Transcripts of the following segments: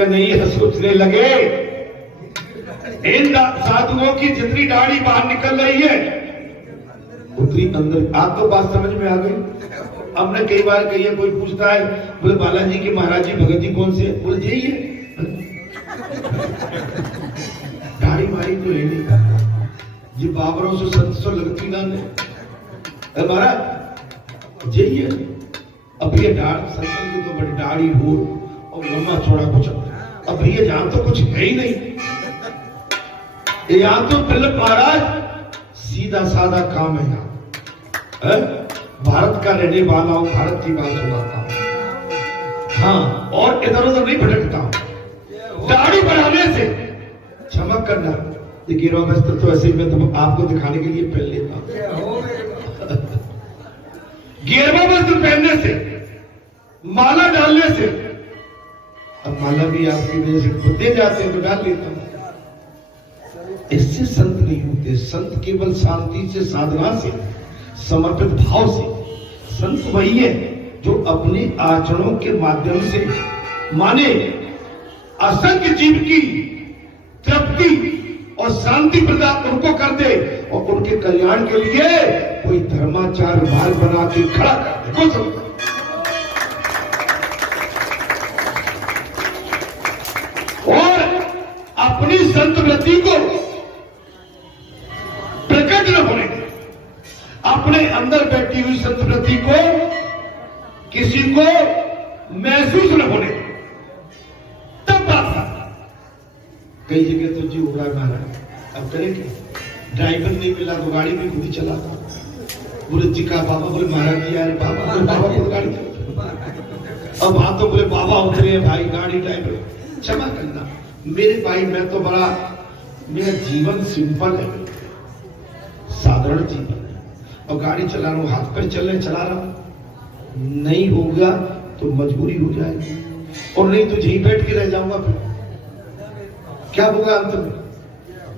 कन्हैया सोचने लगे इन साधुओं की जितनी दाढ़ी बाहर निकल रही है उतनी अंदर। आप तो बात समझ में आ गई। हमने कई बार कही है, कोई पूछता है बोले बालाजी के महाराज जी भगत जी कौन से है, बोले यही है। दाढ़ी मारी तो है नहीं, ये बाबरों से 700 लगती ना महाराज यही है। अब ये संतन की तो बड़ी दाढ़ी हो और लंबा चौड़ा कुछ, अब भैया जहां तो कुछ है ही नहीं, यहां तो बिल्कुल महाराज सीधा साधा काम है। यहाँ भारत का रहने वाला हूं, भारत की बात सुनाता हूं, हाँ, और इधर उधर नहीं भटकता हूं। दाढ़ी बढ़ाने से चमक करना, ये गिरवा वस्त्र तो ऐसे ही मैं तो आपको दिखाने के लिए पहन लेता हूं। गिरवा वस्त्र पहनने से, माला डालने से, अब माला भी आपकी वजह से दे जाते हैं तो डाल लेता हूं। इससे संत नहीं होते। संत केवल शांति से, साधना से, समर्पित भाव से। संत वही है जो अपने आचरणों के माध्यम से माने असंख्य जीव की तृप्ति और शांति प्रदान उनको कर दे और उनके कल्याण के लिए कोई धर्माचार मार्ग बना के खड़ा कर दे। कुछ और अपनी संत वृत्ति को प्रकट न होने, अपने अंदर बैठी हुई संत वृत्ति को किसी को महसूस न होने, तब बात था। कई जगह तो जी उड़ा मारा, अब करें क्या, ड्राइवर नहीं मिला तो गाड़ी भी खुद ही चलाता। बोले जी का बाबा, बोले महाराज जी यार बाबा, बोले बाबा खुद गाड़ी चलाता। अब वहां तो बोले बाबा उतरे भाई गाड़ी ड्राइवर, क्षमा करना मेरे भाई, मैं तो बड़ा, मेरा जीवन सिंपल है, साधारण जीवन है, और गाड़ी चला रहा हूं, हाथ पैर चला रहा हूं, नहीं होगा तो मजबूरी हो जाएगी, और नहीं तो यहीं बैठ के रह जाऊंगा। फिर क्या होगा अंत में,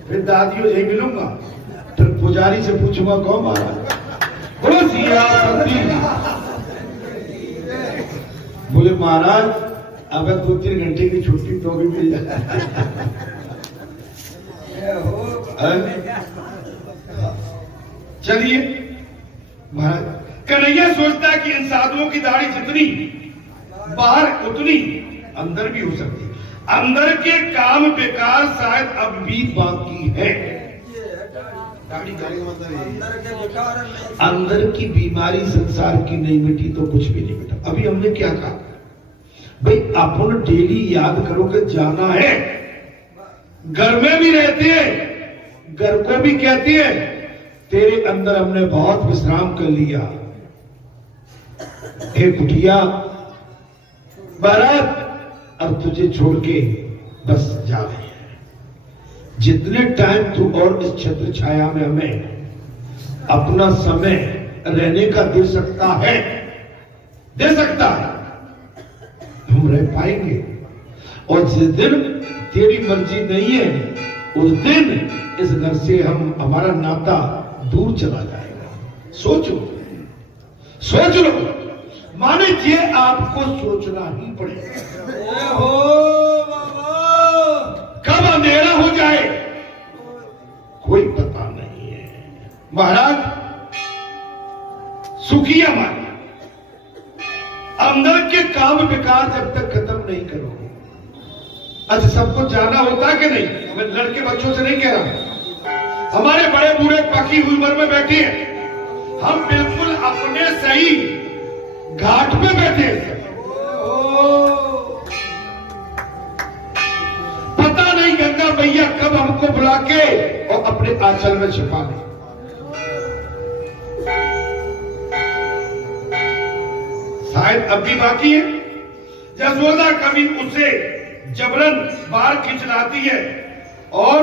फिर दादियों यही मिलूंगा, फिर पुजारी से पूछूंगा कौन महाराज, बोलो सिया बोले महाराज अब 2-3 घंटे की छुट्टी तो भी मिल जाए। चलिए महाराज, कन्हैया सोचता है कि इन साधुओं की दाढ़ी जितनी बाहर उतनी अंदर भी हो सकती है। अंदर के काम बेकार शायद अब भी बाकी है। अंदर की बीमारी संसार की नहीं मिटी तो कुछ भी नहीं मिटा। अभी हमने क्या कहा भाई, अपन डेली याद करो कि जाना है, घर में भी रहते हैं, घर को भी कहती है तेरे अंदर हमने बहुत विश्राम कर लिया, हे कुटिया बारात अब तुझे छोड़ के बस जा रहे हैं। जितने टाइम तू और इस छत्र छाया में हमें अपना समय रहने का दे सकता है, दे सकता है, हम रह पाएंगे। और जिस दिन तेरी मर्जी नहीं है उस दिन इस घर से हमारा नाता दूर चला जाएगा। सोचो, सोच लो, माने ये आपको सोचना ही पड़ेगा। कब अंधेरा हो जाए कोई पता नहीं है। महाराज सुखिया मान, अंदर के काम विकार जब तक खत्म नहीं करोगे। अच्छा, सबको जाना होता है कि नहीं, मैं लड़के बच्चों से नहीं कह रहा, हमारे बड़े बूढ़े पकी हुई उम्र में बैठे हैं, हम बिल्कुल अपने सही घाट पे बैठे हैं। पता नहीं गंगा भैया कब हमको बुला के और अपने आंचल में छिपा ले। शायद अब भी बाकी है। जसोदा कभी उसे जबरन बाहर खिंचलाती है और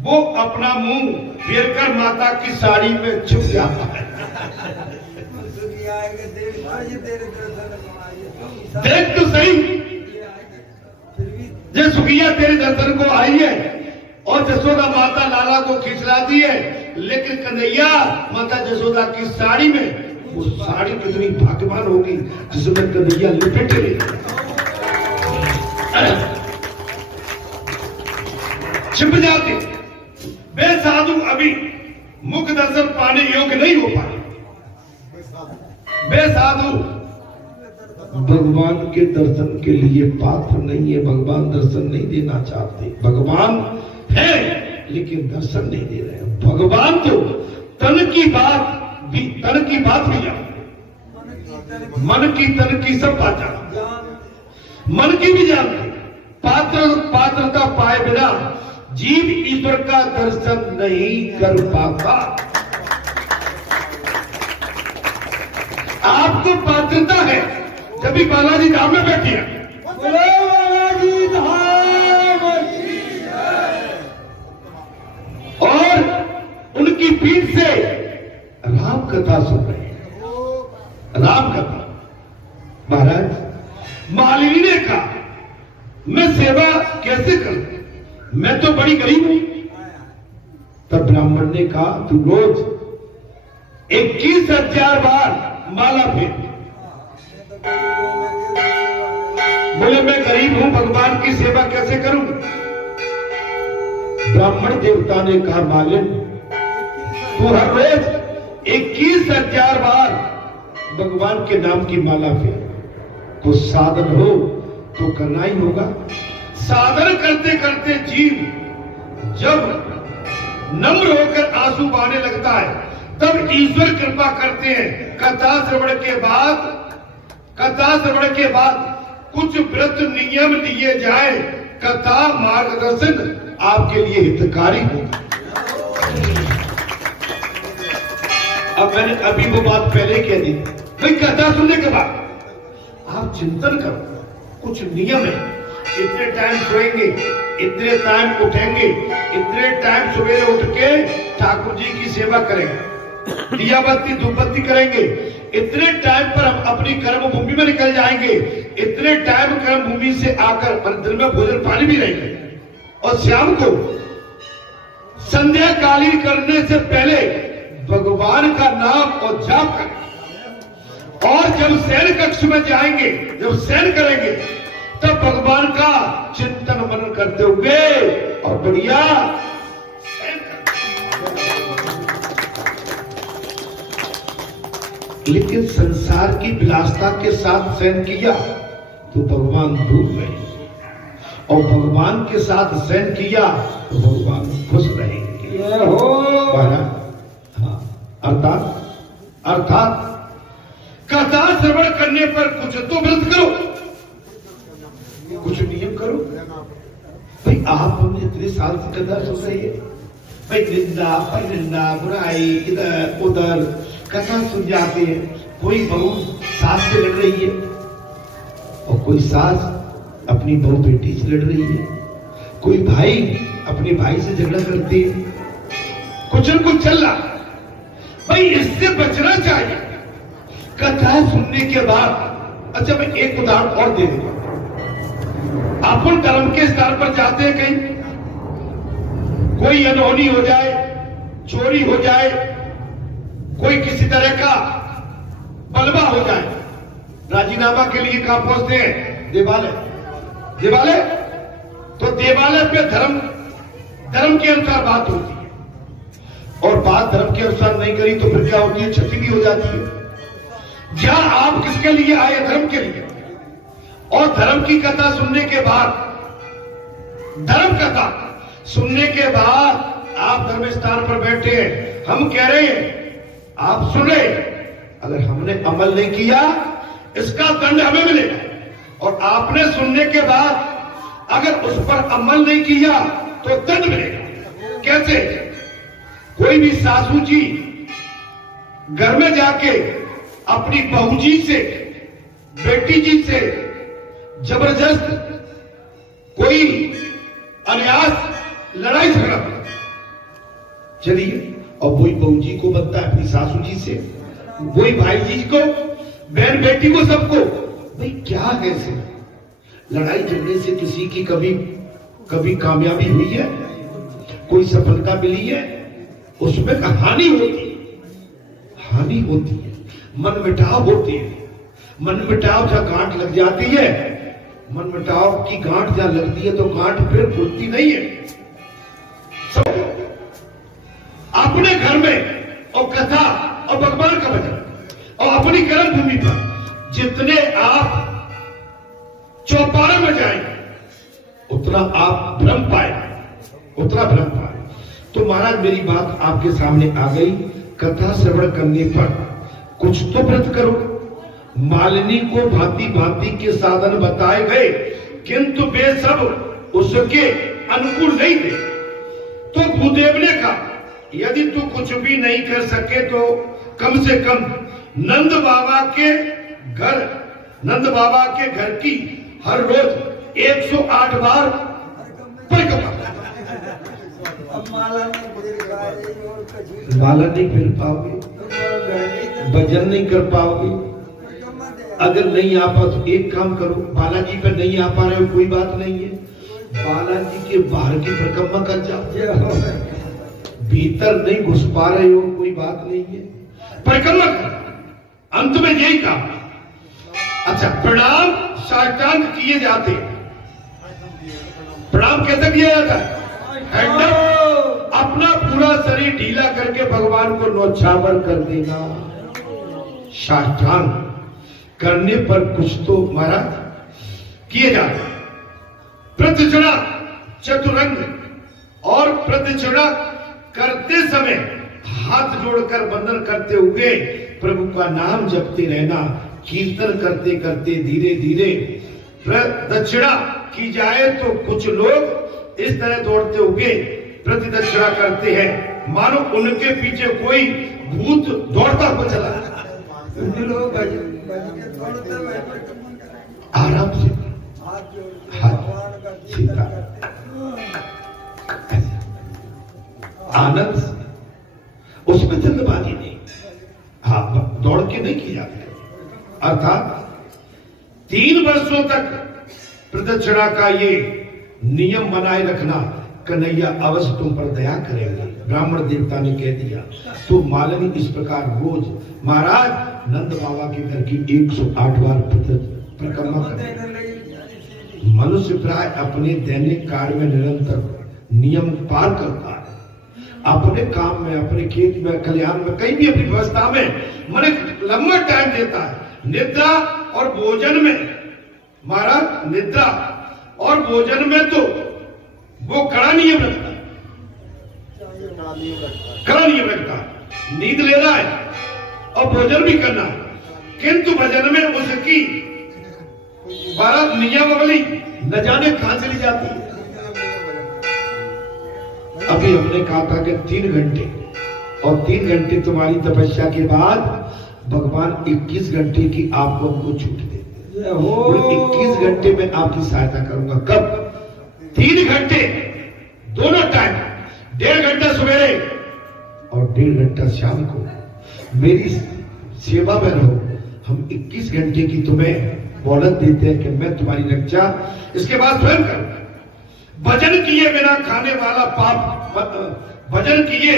वो अपना मुंह फेरकर माता की साड़ी में छुप जाता है। देख तो सही, ये सुखिया तेरे दर्शन को आई है और जसोदा माता लाला को खिंचलाती है, लेकिन कन्हैया माता जसोदा की साड़ी में, वो साड़ी कितनी भाग्यवान होगी जिसमें कन्हैया लिपटे। छिप जाते। वे साधु अभी मुख दर्शन पाने योग्य नहीं हो पाए। वे साधु भगवान के दर्शन के लिए पात्र नहीं है, भगवान दर्शन नहीं देना चाहते। भगवान है लेकिन दर्शन नहीं दे रहे हैं। भगवान तो तन की बात भी जानते, मन की तन की सब बात जानते, मन की भी जानते। पात्रता पाए बिना जीव ईश्वर का दर्शन नहीं कर पाता। आपको पात्रता है जब भी बालाजी धाम में बैठी है। बालाजी धाम और उनकी पीठ से राम कथा सुन रहे हैं। राम कथा। महाराज मालिनी ने कहा मैं सेवा कैसे करूं, मैं तो बड़ी गरीब हूं। तब ब्राह्मण ने कहा तू रोज 21,000 बार माला फेर। बोले मैं गरीब हूं, भगवान की सेवा कैसे करूं। ब्राह्मण देवता ने कहा मालिन तू हर रोज 21,000 बार भगवान के नाम की माला फेर। तो साधन हो तो करना ही होगा। साधन करते करते जीव जब नम्र होकर आंसू बहाने लगता है तब ईश्वर कृपा करते हैं। कथा श्रवण के बाद कुछ व्रत नियम लिए जाए, कथा मार्गदर्शन आपके लिए हितकारी होगा। अब मैंने अभी वो बात पहले कह दी भाई, कथा सुनने के बाद आप चिंतन करो। कुछ नियम है, इतने टाइम सोएंगे, इतने टाइम उठेंगे, इतने टाइम सवेरे उठ के ठाकुर जी की सेवा करेंगे, दिया बत्ती धूप बत्ती करेंगे, इतने टाइम पर हम अपनी कर्म भूमि में निकल जाएंगे, इतने टाइम कर्म भूमि से आकर मंदिर में भोजन पानी भी रहेंगे। और शाम को संध्या कालीन करने से पहले भगवान का नाम और जाप करें। और जब शयन कक्ष में जाएंगे, जब शयन करेंगे तब भगवान का चिंतन मनन करते हुए और बढ़िया शयन करें। लेकिन संसार की विलासता के साथ शयन किया तो भगवान दूर रहे, और भगवान के साथ शयन किया तो भगवान खुश रहेंगे। हाँ, अर्थात कथा श्रवण करने पर कुछ तो व्रत करो, कुछ नियम करो। भाई आप हमने इतने साल से कथा सुन रही है, भाई निंदा परिनिंदा बुराई इधर उधर कथा सुन जाते हैं। कोई बहू सास से लड़ रही है और कोई सास अपनी बहू बेटी से लड़ रही है, कोई भाई अपने भाई से झगड़ा करते हैं, कुछ न कुछ चल रहा। भाई इससे बचना चाहिए। कथा सुनने के बाद, अच्छा मैं एक उदाहरण और दे दूंगा। अपन धर्म के स्थान पर जाते हैं, कहीं कोई अनहोनी हो जाए, चोरी हो जाए, कोई किसी तरह का बलवा हो जाए, राजीनामा के लिए कहां पहुंचते हैं? देवालय। तो देवालय पे धर्म के अनुसार बात होती है, और बात धर्म के अनुसार नहीं करी तो फिर क्या होती है? क्षति भी हो जाती है। जहां आप किसके लिए आए? धर्म के लिए। और धर्म की कथा सुनने के बाद, धर्म कथा सुनने के बाद आप धर्म स्थान पर बैठे हैं, हम कह रहे हैं, आप सुन रहे, अगर हमने अमल नहीं किया इसका दंड हमें मिलेगा। और आपने सुनने के बाद अगर उस पर अमल नहीं किया तो दंड मिलेगा। कैसे? कोई भी सासू जी घर में जाके अपनी बहू जी से, बेटी जी से जबरदस्त कोई अनायास लड़ाई झगड़ा, चलिए, और वही बहू जी को बनता है अपनी सासू जी से, वही भाई जी को, बहन बेटी को, सबको। भाई क्या कैसे लड़ाई झगड़े से किसी की कभी कामयाबी हुई है? कोई सफलता मिली है? उसमें हानि होती है, मन मिटाव होती है। मन मिटाव जहां गांठ लग जाती है, मन मिटाव की गांठ जहां लगती है तो गांठ फिर खुलती नहीं है। सब अपने घर में और कथा और भगवान का भजन और अपनी कर्म भूमि पर जितने आप चौपारण में जाएंगे उतना आप भ्रम पाए, उतना भ्रम पाए। तो महाराज मेरी बात आपके सामने आ गई। कथा श्रवण करने पर कुछ तो व्रत करो। मालिनी को भांति भांति के साधन बताए गए, किंतु वे सब उसके अनुकूल नहीं थे। तो भूदेव ने कहा यदि तू कुछ भी नहीं कर सके तो कम से कम नंद बाबा के घर की हर रोज 108 बार परिक्रमा। माला नहीं फिर पाओगे, भजन नहीं कर पाओगे। अगर नहीं आ पा तो एक काम करो, बालाजी पे नहीं आ पा रहे हो कोई बात नहीं है, बालाजी के बाहर की परिक्रमा कर जाओ। भीतर नहीं घुस पा रहे हो कोई बात नहीं है, परिक्रमा कर। अंत में यही काम। अच्छा, प्रणाम साष्टांग किए जाते हैं। प्रणाम कैसे किया जाता है? अपना पूरा शरीर ढीला करके भगवान को नौछावर कर देना। साष्टांग करने पर कुछ तो महाराज किए जाते। प्रदक्षिणा चतुरंग, और प्रदक्षिणा करते समय हाथ जोड़कर वंदन करते हुए प्रभु का नाम जपते रहना। कीर्तन करते करते धीरे धीरे प्रदक्षिणा की जाए तो कुछ लोग इस तरह दौड़ते हुए प्रतिदक्षिणा करते हैं मानो उनके पीछे कोई भूत दौड़ता हुआ चला। आराम से हाथ सीधा आनंद, उसमें जल्दबाजी नहीं। हाँ, दौड़ के नहीं की जाती। अर्थात 3 वर्षों तक प्रदक्षिणा का ये नियम बनाए रखना। कन्हैया अवश्य तुम पर दया करेंगे, ब्राह्मण देवता ने कह दिया। तो मालिनी इस प्रकार रोज महाराज नंद बाबा के घर की 108 बार परिक्रमा करते। मनुष्य प्राय अपने दैनिक कार्य में निरंतर नियम पार करता है। अपने काम में, अपने खेत में, कल्याण में, कहीं भी अपनी व्यवस्था में मन लंबा टाइम देता है। निद्रा और भोजन में महाराज, निद्रा और भोजन में तो वो कड़ा नियम रखता है, कड़ा नियम रखता है। नींद लेना है और भोजन भी करना है, किंतु भजन में उसकी भारत नियमावली न जाने कहां चली जाती है। अभी हमने कहा था कि 3 घंटे, और 3 घंटे तुम्हारी तपस्या के बाद भगवान 21 घंटे की आपको हमको छूट देते। 21 घंटे में आपकी सहायता करूंगा। कब? 3 घंटे दोनों टाइम, 1.5 घंटा सवेरे और 1.5 घंटा शाम को मेरी सेवा में रहो। हम 21 घंटे की तुम्हें मोहलत देते हैं कि मैं तुम्हारी रक्षा इसके बाद स्वयं करूं। भजन किए बिना खाने वाला पाप, भजन किए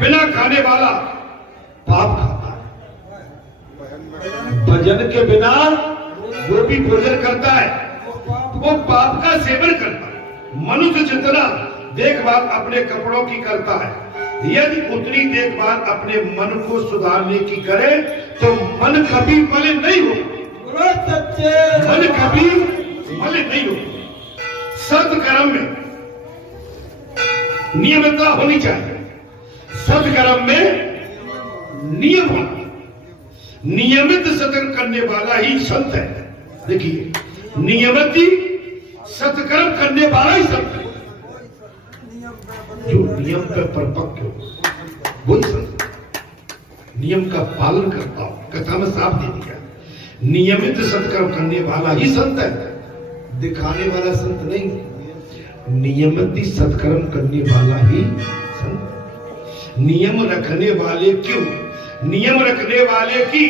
बिना खाने वाला पाप खाता है। भजन के बिना जो भी भोजन करता है वो पाप का सेवन करता है। मनुष्य जितना देखभाल अपने कपड़ों की करता है, यदि उतनी देखभाल अपने मन को सुधारने की करे तो मन कभी मलिन नहीं हो। मन कभी मलिन नहीं हो। सत्कर्म में नियमितता होनी चाहिए। सत्कर्म में नियम होना। नियमित सत्कर्म करने वाला ही संत है। देखिए, नियमित सत्कर्म करने वाला ही संत है। जो नियम पर परिपक्व हो वही संत, नियम का पालन करता हो। कथा में साफ दे दिया, नियमित सत्कर्म करने वाला ही संत है, दिखाने वाला संत नहीं। नियमित सत्कर्म करने वाला ही संत। नियम रखने वाले क्यों? नियम रखने वाले की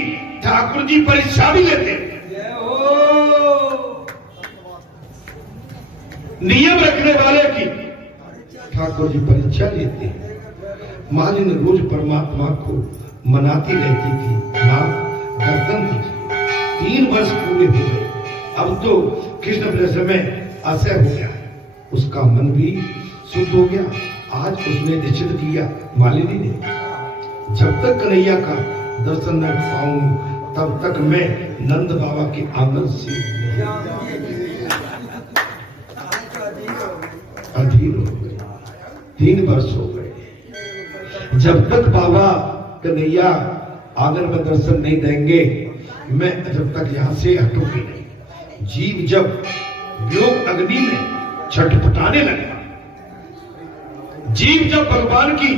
ठाकुर जी परीक्षा भी लेते हैं। नियम रखने वाले की ठाकुर जी परीक्षा लेते हैं। मालिनी रोज परमात्मा को मनाती रहती थी, मां दर्शन दीजिए। 3 वर्ष पूरे हो गए, अब तो कृष्ण ब्रज में असह हो गया है। उसका मन भी शुद्ध हो गया। आज उसने निश्चित किया, मालिनी ने, जब तक कन्हैया का दर्शन न पाऊं तब तक मैं नंद बाबा के आंगन से अधीर हो गए। 3 वर्ष हो गए। जब तक बाबा कन्हैया आंगन में दर्शन नहीं देंगे, मैं जब तक यहां से हटूंगी नहीं। जीव जब वियोग अग्नि में छटपटाने लगा, जीव जब भगवान की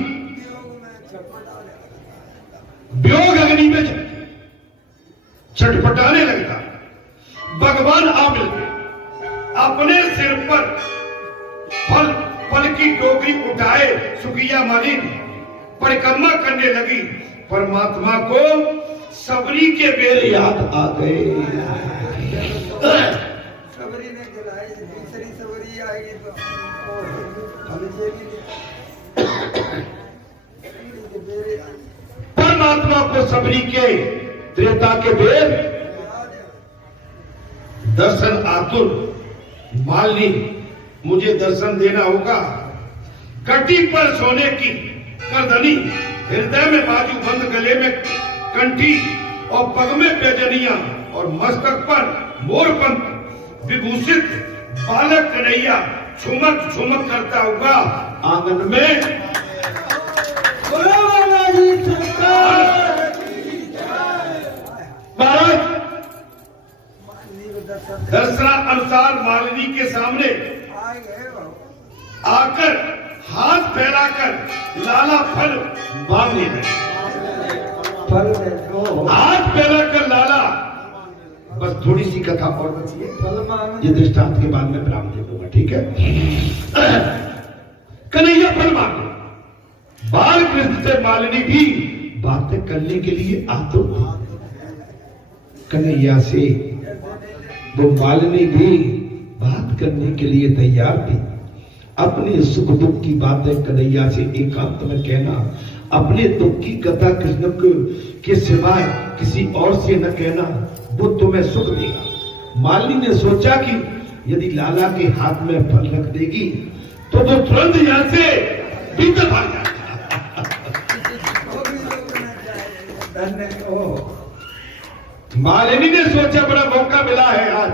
वियोग अग्नि में छटपटाने लगता, भगवान आ मिलते, अपने सिर पर फल की टोकरी उठाए सुखिया मालिन परिक्रमा करने लगी। परमात्मा को सबरी के बेर याद आ गए। सबरी ने खिलाई, दूसरी सबरी आएगी तो परमात्मा को सबरी के त्रेता के बेर दर्शन आतुर। मालिनी मुझे दर्शन देना होगा। कटी पर सोने की करधनी, हृदय में बाजू बंद, गले में कंठी और पग में पैजनिया और मस्तक पर मोरपंख विभूषित बालक कन्हैया झुमक झुमक करता हुआ आंगन में दर्शनानुसार मालिनी के सामने आकर हाथ फैलाकर लाला फल मांगने लगे। हाथ फैलाकर लाला, बस थोड़ी सी कथा और बची, ये दृष्टांत के बाद में विराम दे दूंगा, ठीक है। कन्हैया फल मांगे। बाल कृष्ण से मालिनी भी बातें करने के लिए आतुर थी। कन्हैया से वो मालिनी भी बात करने के लिए तैयार थी। अपने सुख दुख की बातें कन्हैया से एकांत में कहना, अपने दुख की कथा कृष्ण के सिवाय किसी और से न कहना, वो तुम्हें सुख देगा। मालिनी ने सोचा कि यदि लाला के हाथ में फल रख देगी तो तुरंत यहां से भीतर भाग जाएगा। मालिनी ने सोचा बड़ा मौका मिला है आज,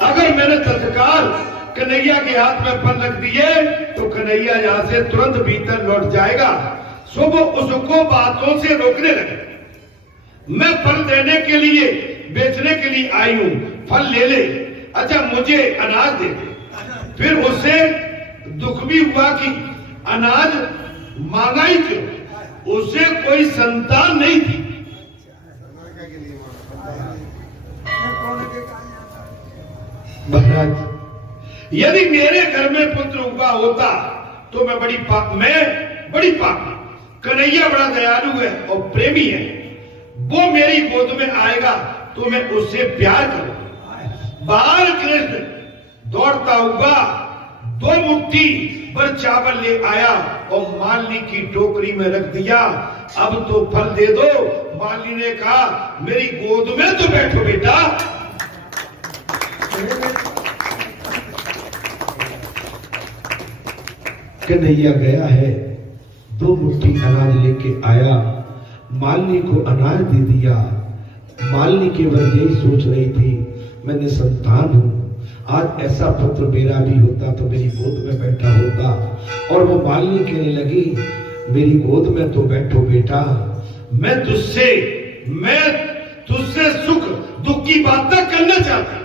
अगर मैंने तत्काल कन्हैया के हाथ में फल रख दिए तो कन्हैया यहां से तुरंत भीतर लौट जाएगा। सो वो उसको बातों से रोकने लगे। मैं फल देने के लिए, बेचने के लिए आई हूं, फल ले ले, अच्छा मुझे अनाज दे दे। फिर उससे दुख भी हुआ कि अनाज मांगा ही क्यों, उसे कोई संतान नहीं थी। महाराज, यदि मेरे घर में पुत्र हुआ होता तो मैं बड़ी पापी। कन्हैया बड़ा दयालु है और प्रेमी है, वो मेरी गोद में आएगा तो मैं उससे प्यार करूंगा। बाल कृष्ण दौड़ता हुआ 2 मुट्ठी भर चावल ले आया और मालिनी की टोकरी में रख दिया। अब तो फल दे दो। मालिनी ने कहा, मेरी गोद में तो बैठो बेटा। कन्हैया गया है, 2 मुट्ठी अनाज लेके आया, मालिनी को अनाज दे दिया। मालिनी केवल यही सोच रही थी, मैंने संतान हूं, आज ऐसा पुत्र मेरा भी होता तो मेरी गोद में बैठा होता। और वो मालिनी कहने लगी, मेरी गोद में तो बैठो बेटा, मैं तुझसे सुख दुख की बातें करना चाहती,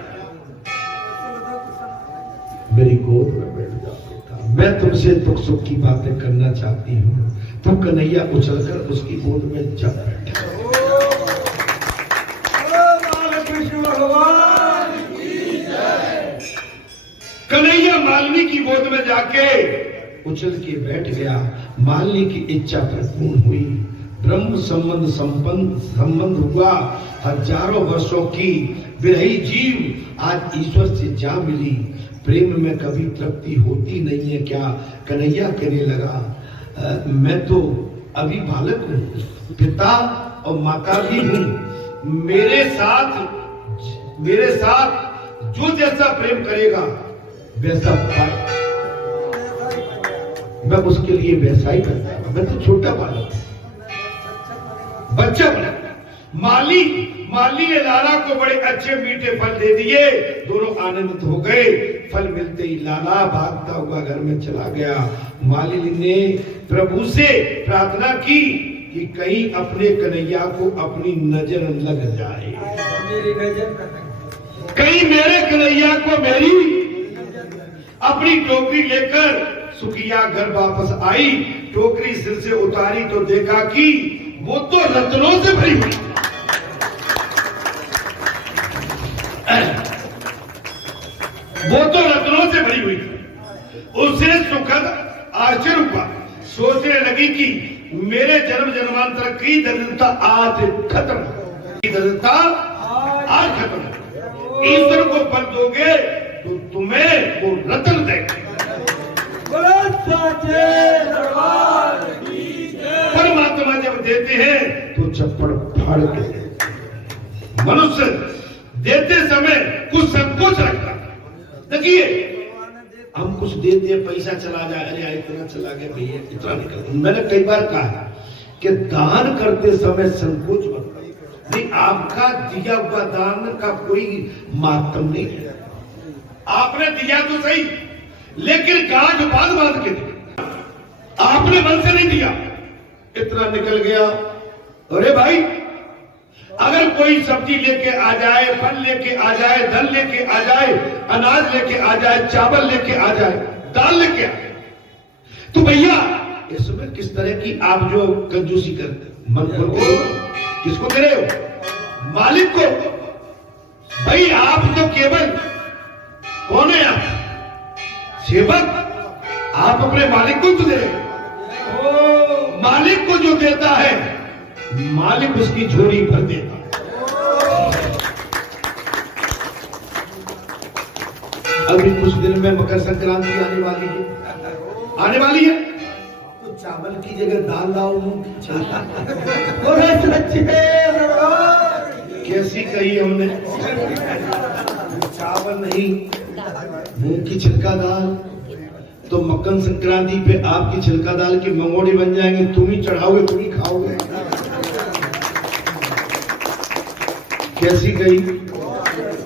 मेरी गोद में बैठ जा बेटा, मैं तुमसे दुख सुख की बातें करना चाहती हूँ। तो कन्हैया उछलकर उसकी गोद में जा बैठा। कन्हैया मालिनी की गोद में जाके उछल के बैठ गया। मालिनी की इच्छा पूर्ण हुई, ब्रह्म संबंध हुआ। हजारों वर्षों की विरही जीव आज ईश्वर से जा मिली। प्रेम में कभी तृप्ति होती नहीं है क्या? कन्हैया कहने लगा, मैं तो अभी बालक हूं, पिता और माता भी हूं। मेरे साथ जो जैसा प्रेम करेगा वैसा पाए, मैं उसके लिए वैसा ही करता हूं। मैं तो छोटा बालक, बच्चा बना। माली ने लाला को बड़े अच्छे मीठे फल दे दिए। दोनों आनंदित हो गए। फल मिलते ही लाला भागता हुआ घर में चला गया। माली ने प्रभु से प्रार्थना की कि कहीं अपने कन्हैया को अपनी नजर लग जाए, कहीं मेरे कन्हैया को मेरी। अपनी टोकरी लेकर सुखिया घर वापस आई। टोकरी सिर से उतारी तो देखा कि वो तो रत्नों से भरी हुई। वो तो रत्नों से भरी हुई। उसे सुखद आश्चर्य हुआ। सोचने लगी कि मेरे जन्म जन्मांतर की दरिद्रता आज खत्म, दरिद्रता आज खत्म। ईश्वर को फल दोगे तो तुम्हें वो रत्न देंगे। परमात्मा जब देते हैं तो चप्पड़ फाड़ के देते हैं। मनुष्य देते समय कुछ संकोच रखता। देखिए हम कुछ देते हैं, पैसा चला जाए, अरे इतना चला गया भैया, इतना निकल। मैंने कई बार कहा कि दान करते समय संकोच मत करो। नहीं, आपका दिया हुआ दान का कोई मातम नहीं है। आपने दिया तो सही, लेकिन गांठ बांध के दिया। आपने मन से नहीं दिया, इतना निकल गया। अरे भाई, अगर कोई सब्जी लेके आ जाए, फल लेके आ जाए, धन लेके आ जाए, अनाज लेके आ जाए, चावल लेके आ जाए, दाल लेके आ जाए, तो भैया इसमें किस तरह की आप जो कंजूसी करते, मन खोल के किसको दे रहे हो? मालिक को। भाई आप तो केवल कौन है? आप सेवक। आप अपने मालिक को तो दे रहे हो। मालिक को जो देता है, मालिक उसकी झोली भर देता। अभी कुछ दिन में मकर संक्रांति आने वाली है। तो चावल की जगह दाल लाओ। कैसी कही हमने? चावल नहीं, मूंग की छिलका दाल। तो मकर संक्रांति पे आपकी छिलका दाल के मंगोड़े बन जाएंगे। तुम ही चढ़ाओगे, तुम ही खाओगे। कैसी गई?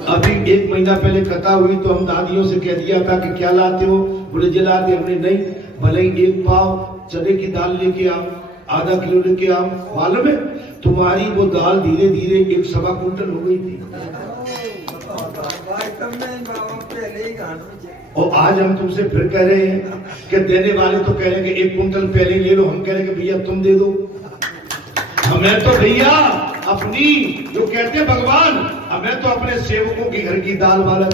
अभी 1 महीना पहले कथा हुई तो हम दादियों से कह दिया था कि क्या लाते हो? बोले जे लाते। हमने नहीं, भले ही 1 पाव चने की दाल लेके आओ, आधा किलो लेके आओ। मालूम है तुम्हारी वो दाल धीरे धीरे 1.25 कुंटल हो गई थी। और आज हम तुमसे फिर कह रहे हैं कि देने वाले तो कह रहे हैं कि 1 कुंटल पहले ले लो। हम कह रहे हैं कि भैया तुम दे दो। हमें तो भैया अपनी जो कहते हैं भगवान, हमें तो अपने सेवकों की घर की दाल वाला।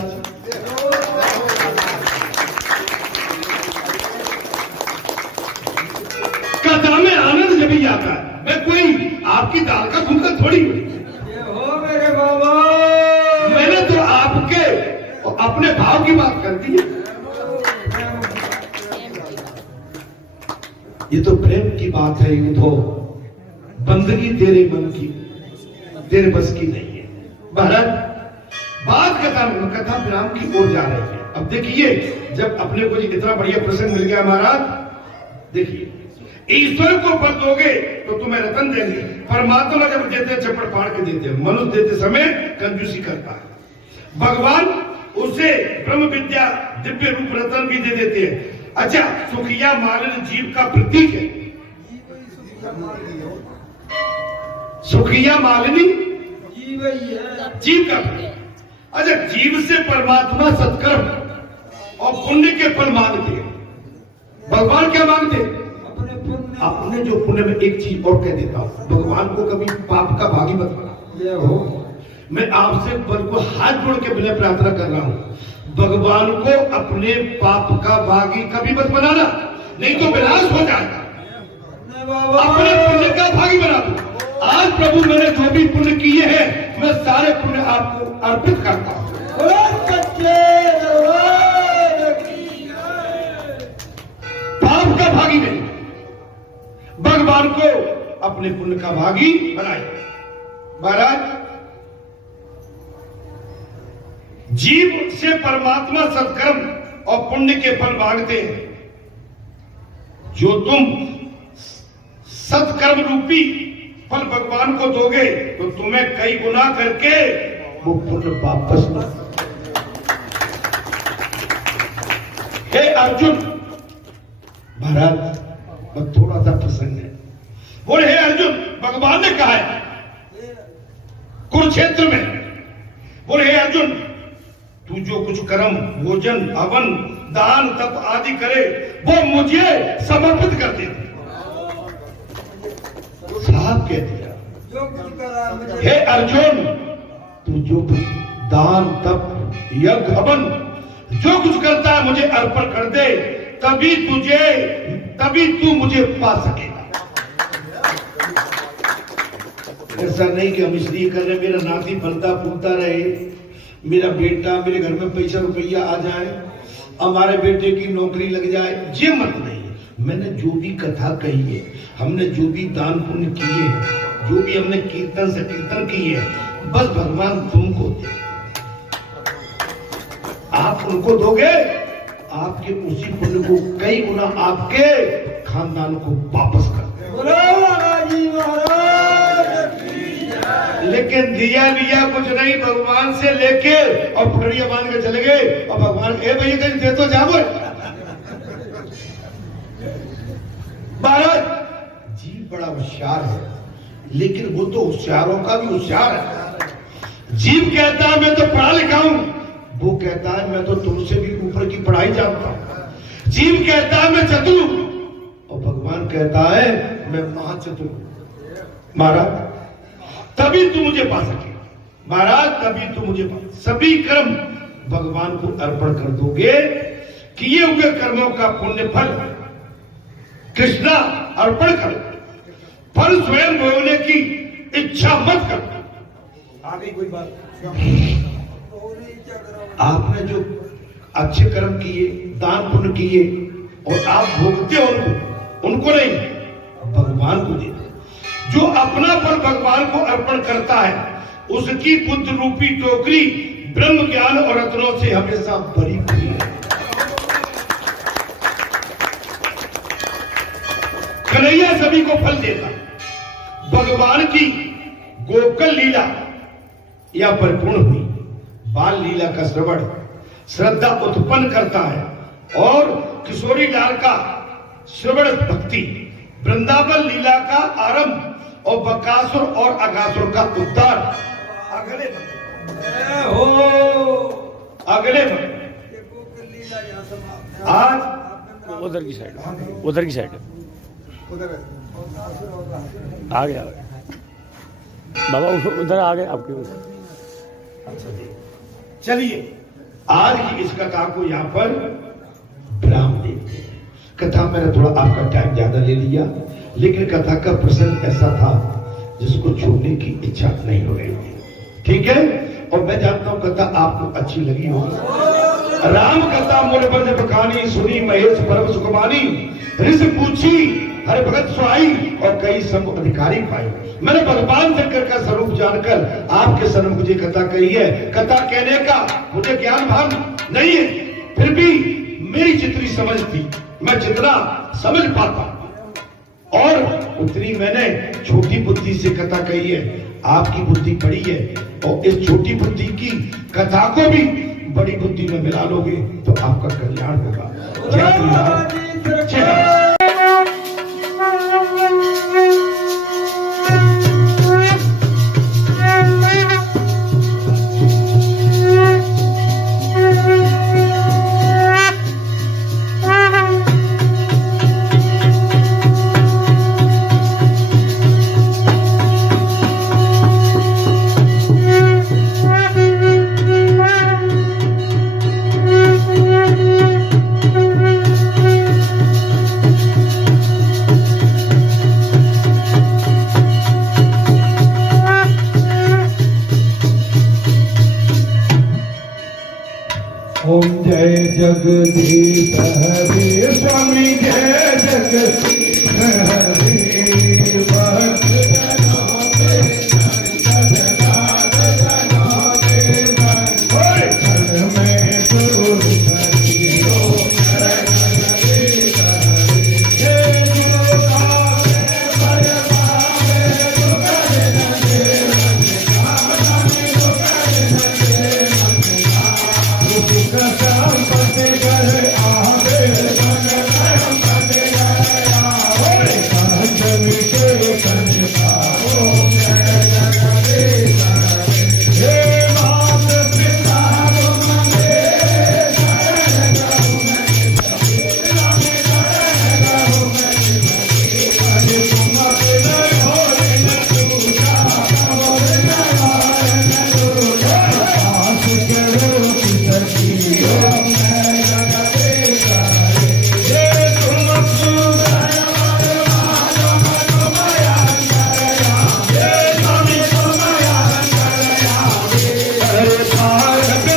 कथा में आनंद जब ही आता है। मैं कोई आपकी दाल का भूखा थोड़ी हूं। मेरे बाबा, मैंने तो आपके और अपने भाव की बात कर दी है। ये तो प्रेम की बात है। युद्धो बंदगी तेरे मन की, तेरे बस की नहीं है। भारत बात कथा विराम की ओर जा रही है। अब देखिए, जब अपने को इतना बढ़िया प्रसंग मिल गया महाराज, देखिए ईश्वर को फल दोगे तो तुम्हें रतन देंगे। परमात्मा जब देते चप्पड़ फाड़ के देते हैं। मनुष्य देते समय कंजूसी करता है। भगवान उसे ब्रह्म विद्या दिव्य रूप रतन भी दे देते हैं। अच्छा, सुखिया मालिन जीव का प्रतीक है। सुखिया मालिनी जीव का प्रतीक। अच्छा, जीव से परमात्मा सत्कर्म और पुण्य के फल मांगते हैं। भगवान क्या मांगते हैं? अपने जो पुण्य में एक चीज और कह देता हूं, भगवान को कभी पाप का भागी मत बना। मैं आपसे को हाथ जोड़ के बिना प्रार्थना कर रहा हूं, भगवान को अपने पाप का भागी कभी मत बनाना, नहीं तो विनाश हो जाएगा। अपने पुण्य का भागी बना दो। आज प्रभु मैंने जो भी पुण्य किए हैं, मैं सारे पुण्य आपको अर्पित करता हूं। पाप का भागी नहीं, भगवान को अपने पुण्य का भागी बनाए। महाराज, जीव से परमात्मा सत्कर्म और पुण्य के फल मांगते हैं। जो तुम सत्कर्म रूपी फल भगवान को दोगे तो तुम्हें कई गुना करके वो पुण्य वापस लो। हे अर्जुन, महाराज मैं थोड़ा सा प्रसंग है। बोले हे अर्जुन, भगवान ने कहा है कुरुक्षेत्र में, बोले हे अर्जुन, तू जो कुछ कर्म, भोजन, हवन, दान, तप आदि करे वो मुझे समर्पित कर दे। साहब कह दिया, जो कुछ करा मुझे हे अर्जुन, तू जो कुछ दान, तप, यज्ञ, हवन जो कुछ करता है मुझे अर्पण कर दे, तभी तू मुझे पा सकेगा। ऐसा नहीं कि हम इसलिए कर रहे मेरा नाती फलता फूलता रहे, मेरा बेटा, मेरे घर में पैसा रुपया आ जाए, हमारे बेटे की नौकरी लग जाए, ये मत नहीं। मैंने जो भी कथा कही है, हमने जो भी दान पुण्य किए हैं, जो भी हमने कीर्तन से कीर्तन किए हैं, बस भगवान तुमको दे। आप उनको दोगे, आपके उसी पुण्य को कई गुना आपके खानदान को वापस कर दे। बोलो महाराजी महाराज की जय। लेकिन दिया लिया कुछ नहीं, भगवान से लेके और पकड़िया बांध के चले गए और भगवान ए भैया कहीं दे तो जाओ। महाराज जीव बड़ा होशियार है, लेकिन वो तो होशियारों का भी होशियार है। जीव कहता है मैं तो पढ़ा लिखा हूं, वो कहता है मैं तो तुमसे भी ऊपर की पढ़ाई जानता हूं। जीव कहता है मैं चतुर हूं और भगवान कहता है मैं महाचतुर हूं। महाराज तभी तू मुझे पा सके, महाराज तभी तू मुझे पा। सभी कर्म भगवान को अर्पण कर दोगे, किए हुए कर्मों का पुण्य फल कृष्णा अर्पण कर, फल स्वयं भोगने की इच्छा मत कर। आगे कोई बात? आपने जो अच्छे कर्म किए, दान पुण्य किए और आप भोगते हो उनको नहीं, भगवान को दे। जो अपना फल भगवान को अर्पण करता है उसकी बुद्ध रूपी टोकरी ब्रह्म ज्ञान और रत्नों से हमेशा भरी हुई है। कन्हैया सभी को फल देता। भगवान की गोकुल लीला या परिपूर्ण हुई, बाल लीला का श्रवण श्रद्धा उत्पन्न करता है और किशोरी लाल का श्रवण भक्ति, वृंदावन लीला का आरंभ और बकासुर और अगासुर का उद्धार। अगले अगले आज उधर की साइड, उधर की साइड आ गया बाबा, उधर आ गए आपके उधर। चलिए आज की इस कथा को यहाँ पर विराम देते हैं। कथा मैंने थोड़ा आपका टाइम ज्यादा ले लिया, लेकिन कथा का प्रसंग ऐसा था जिसको छोड़ने की इच्छा नहीं हो रही थी। ठीक है, और मैं जानता हूँ कथा आपको अच्छी लगी होगी। राम कथा मोर बरज बखानी, सुनी महेश परम सुखमानी, ऋषि पूछी हर भगत सुहाई और कई संग अधिकारी पाई। मैंने भगवान शंकर का स्वरूप जानकर आपके सन्मुख मुझे कथा कही है। कथा कहने का मुझे ज्ञान भान नहीं है, फिर भी मेरी जितनी समझ थी, मैं जितना समझ पाता और उतनी मैंने छोटी बुद्धि से कथा कही है। आपकी बुद्धि बड़ी है और इस छोटी बुद्धि की कथा को भी बड़ी बुद्धि में मिला लोगे तो आपका कल्याण होगा। जय श्री राम, जय राम। ओम जय जगदीश हरे स्वामी, जय जगदीश हरे भक्त जनों के में दूर हरि। आए